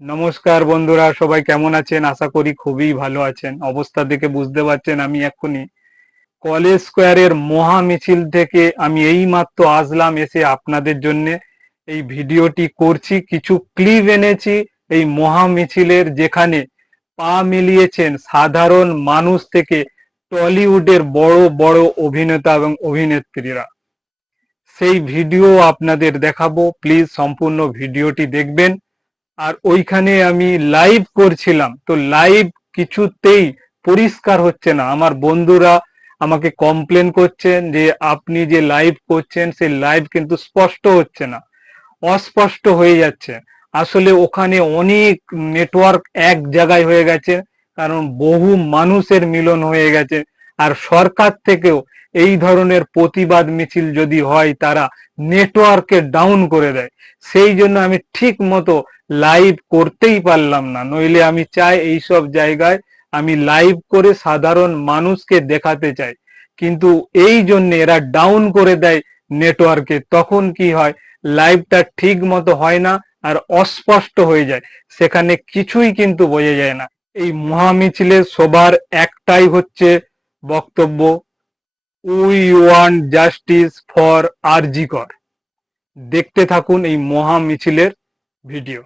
নমস্কার বন্ধুরা, সবাই কেমন আছেন? আশা করি খুবই ভালো আছেন। অবস্থা দেখে বুঝতে পারছেন আমি এক্ষুনি কলেজ স্কোয়ারের মহা মিছিল থেকে আমি এই মাত্র আসলাম, এসে আপনাদের জন্য এই ভিডিওটি করছি। কিছু ক্লিপ এনেছি এই মহা মিছিলের, যেখানে পা মিলিয়েছেন সাধারণ মানুষ থেকে টলিউডের বড় বড় অভিনেতা এবং অভিনেত্রীরা। সেই ভিডিও আপনাদের দেখাবো, প্লিজ সম্পূর্ণ ভিডিওটি দেখবেন। আর ওইখানে আমি লাইভ করছিলাম, তো লাইভ কিছুতেই পরিষ্কার হচ্ছে না। আমার বন্ধুরা আমাকে কমপ্লেন করছেন যে আপনি যে লাইভ করছেন সেই লাইভ কিন্তু স্পষ্ট হচ্ছে না, অস্পষ্ট হয়ে যাচ্ছে। আসলে ওখানে অনেক নেটওয়ার্ক এক জায়গায় হয়ে গেছে, কারণ বহু মানুষের মিলন হয়ে গেছে। আর সরকার থেকেও এই ধরনের প্রতিবাদ মিছিল যদি হয়, তারা নেটওয়ার্কে ডাউন করে দেয়। সেই জন্য আমি ঠিক মতো লাইভ করতেই পারলাম না। নইলে আমি চাই এইসব জায়গায় আমি লাইভ করে সাধারণ মানুষকে দেখাতে চাই, কিন্তু এই জন্য এরা ডাউন করে দেয় নেটওয়ার্কে। তখন কি হয়, লাইভটা ঠিক মতো হয় না আর অস্পষ্ট হয়ে যায়, সেখানে কিছুই কিন্তু বোঝা যায় না। এই মহামিছিলে সবার একটাই হচ্ছে বক্তব্য, উই ওয়ান্ট জাস্টিস ফর আরজি কর। দেখতে থাকুন এই মহা মিছিলের ভিডিও।